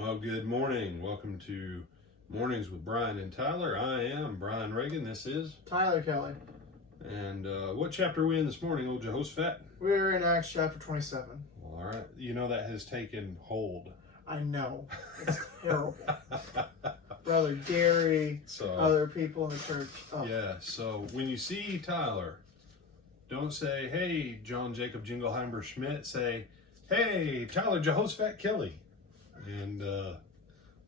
Well, good morning. Welcome to Mornings with Brian and Tyler. I am Brian Reagan. This is Tyler Kelly. And what chapter are we in this morning, old Jehoshaphat? We're in Acts chapter 27. All right. You know that has taken hold. I know. It's terrible. Brother Gary, other people in the church. Oh. Yeah, so when you see Tyler, don't say, hey, John Jacob Jingleheimer Schmidt. Say, hey, Tyler Jehoshaphat Kelly. And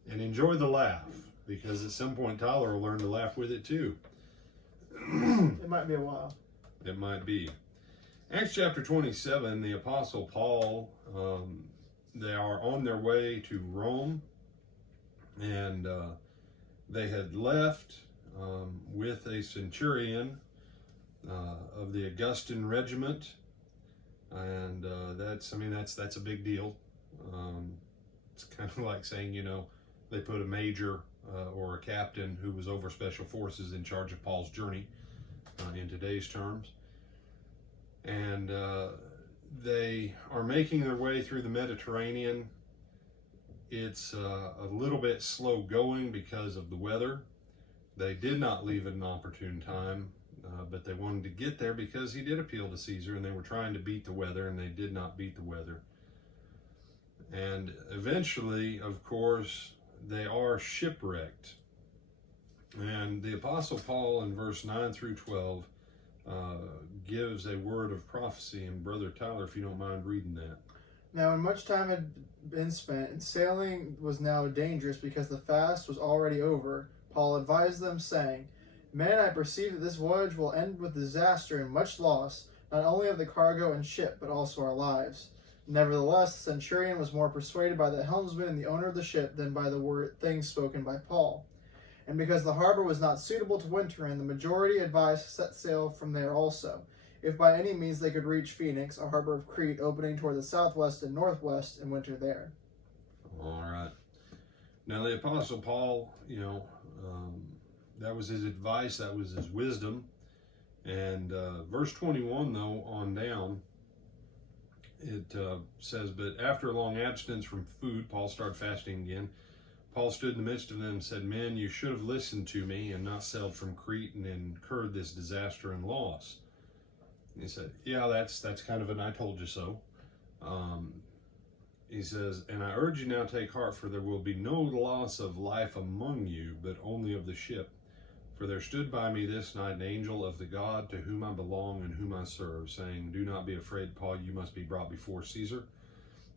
enjoy the laugh, because at some point Tyler will learn to laugh with it too. It might be a while. It might be. Acts chapter 27, the Apostle Paul, they are on their way to Rome, and they had left with a centurion of the Augustan regiment, and that's a big deal. It's kind of like saying, they put a major or a captain who was over special forces in charge of Paul's journey in today's terms. And they are making their way through the Mediterranean. It's a little bit slow going because of the weather. They did not leave at an opportune time, but they wanted to get there because he did appeal to Caesar, and they were trying to beat the weather, and they did not beat the weather. And eventually, of course, they are shipwrecked. And the Apostle Paul in verse 9 through 12 gives a word of prophecy. And Brother Tyler, if you don't mind reading that. Now, when much time had been spent, and sailing was now dangerous because the fast was already over, Paul advised them, saying, Men, I perceive that this voyage will end with disaster and much loss, not only of the cargo and ship, but also our lives. Nevertheless, the centurion was more persuaded by the helmsman and the owner of the ship than by the things spoken by Paul. And because the harbor was not suitable to winter in, the majority advised to set sail from there also, if by any means they could reach Phoenix, a harbor of Crete opening toward the southwest and northwest, and winter there. All right. Now the Apostle Paul, that was his advice, that was his wisdom. And verse 21, though, on down, it says, But after a long abstinence from food, Paul started fasting again. Paul stood in the midst of them and said, Men, you should have listened to me and not sailed from Crete and incurred this disaster and loss. And he said, yeah, that's kind of an I told you so. He says, And I urge you now take heart, for there will be no loss of life among you, but only of the ship. For there stood by me this night an angel of the God to whom I belong and whom I serve, saying, Do not be afraid, Paul, you must be brought before Caesar.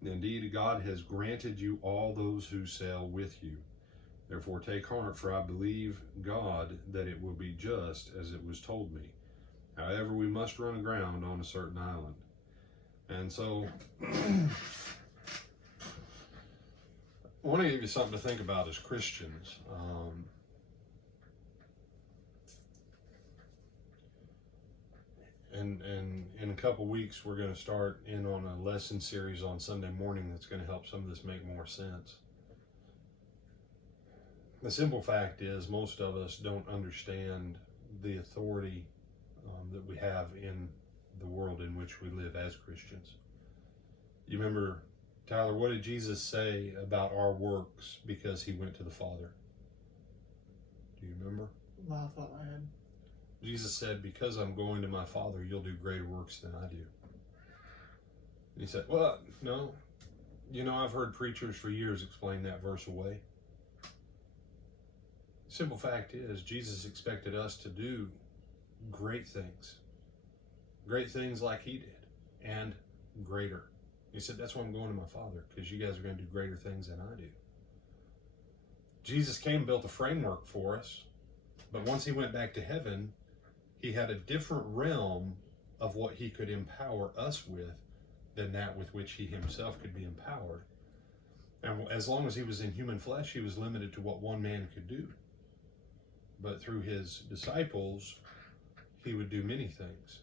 Indeed, God has granted you all those who sail with you. Therefore take heart, for I believe God that it will be just as it was told me. However, we must run aground on a certain island. And so, I want to give you something to think about as Christians. And in a couple weeks, we're going to start in on a lesson series on Sunday morning that's going to help some of this make more sense. The simple fact is, most of us don't understand the authority that we have in the world in which we live as Christians. You remember, Tyler, what did Jesus say about our works because he went to the Father? Do you remember? Not off the top of my head. Jesus said, because I'm going to my Father, you'll do greater works than I do. And he said, well, no. I've heard preachers for years explain that verse away. Simple fact is, Jesus expected us to do great things. Great things like he did, and greater. He said, that's why I'm going to my Father, because you guys are going to do greater things than I do. Jesus came and built a framework for us, but once he went back to heaven, he had a different realm of what he could empower us with than that with which he himself could be empowered. And as long as he was in human flesh, he was limited to what one man could do. But through his disciples, he would do many things.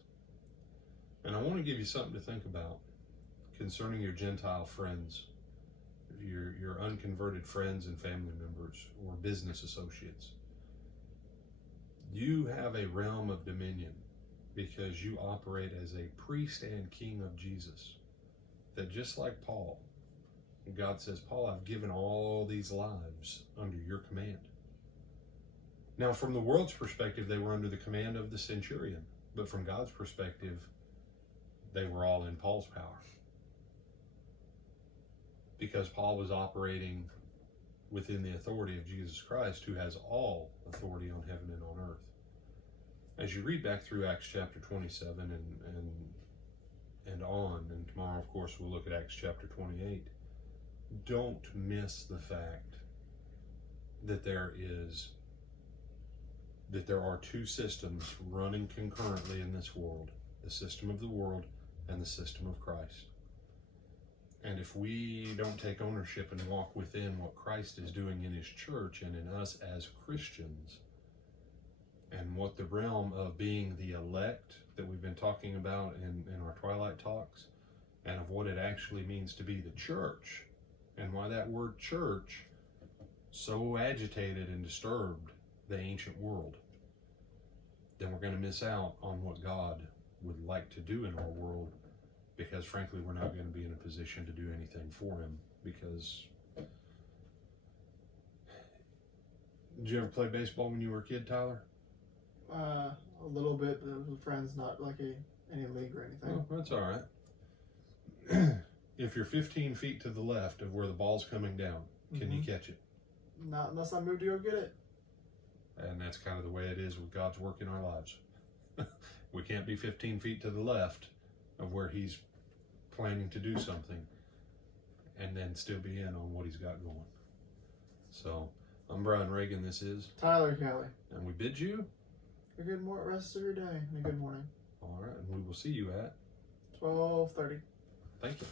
And I want to give you something to think about concerning your Gentile friends, your unconverted friends and family members or business associates. You have a realm of dominion because you operate as a priest and king of Jesus. That just like Paul, God says, Paul, I've given all these lives under your command. Now, from the world's perspective, they were under the command of the centurion. But from God's perspective, they were all in Paul's power. Because Paul was operating within the authority of Jesus Christ, who has all authority on heaven and on earth. As you read back through Acts chapter 27 and on, and tomorrow, of course, we'll look at Acts chapter 28, don't miss the fact that there are two systems running concurrently in this world, the system of the world and the system of Christ. And if we don't take ownership and walk within what Christ is doing in his church and in us as Christians, and what the realm of being the elect that we've been talking about in our Twilight Talks, and of what it actually means to be the church, and why that word church so agitated and disturbed the ancient world, then we're going to miss out on what God would like to do in our world, because frankly we're not going to be in a position to do anything for him. Because did you ever play baseball when you were a kid, Tyler? A little bit, but it was with friends, not like any league or anything. Oh, that's all right. If you're 15 feet to the left of where the ball's coming down, can you catch it? Not unless I move to go get it. And that's kind of the way it is with God's work in our lives. We can't be 15 feet to the left of where he's planning to do something and then still be in on what he's got going. So, I'm Brian Reagan, this is Tyler Kelly. And we bid you A good rest of your day and a good morning. all right, and we will see you at 12:30. Thank you.